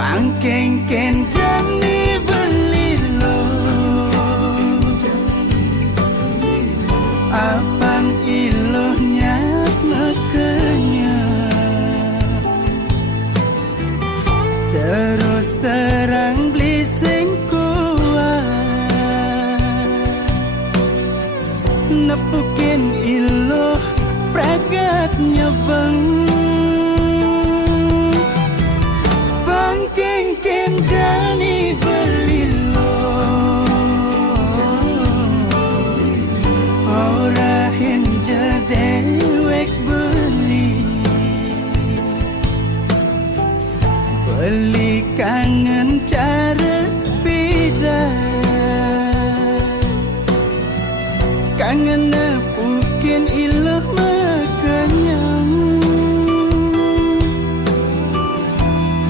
Pangkengken jani belilo Apang ilohnya makanya Terus terang blising kuat Nepukin iloh pragatnya bang Pangkengken jani belilo Ora hinja dewek beli kangen cara beda Kangen